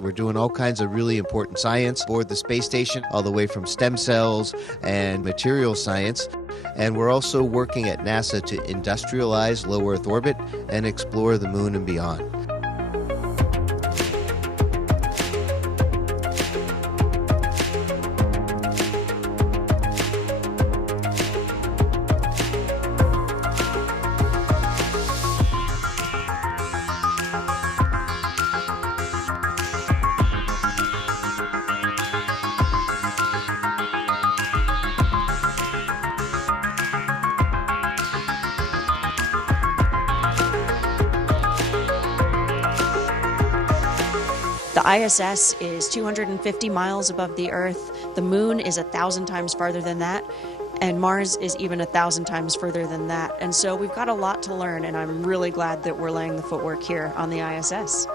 We're doing all kinds of really important science aboard the space station, all the way from stem cells and material science. And we're also working at NASA to industrialize low Earth orbit and explore the moon and beyond. The ISS is 250 miles above the Earth. The moon is 1,000 times farther than that. And Mars is even 1,000 times further than that. And so we've got a lot to learn, and I'm really glad that we're laying the footwork here on the ISS.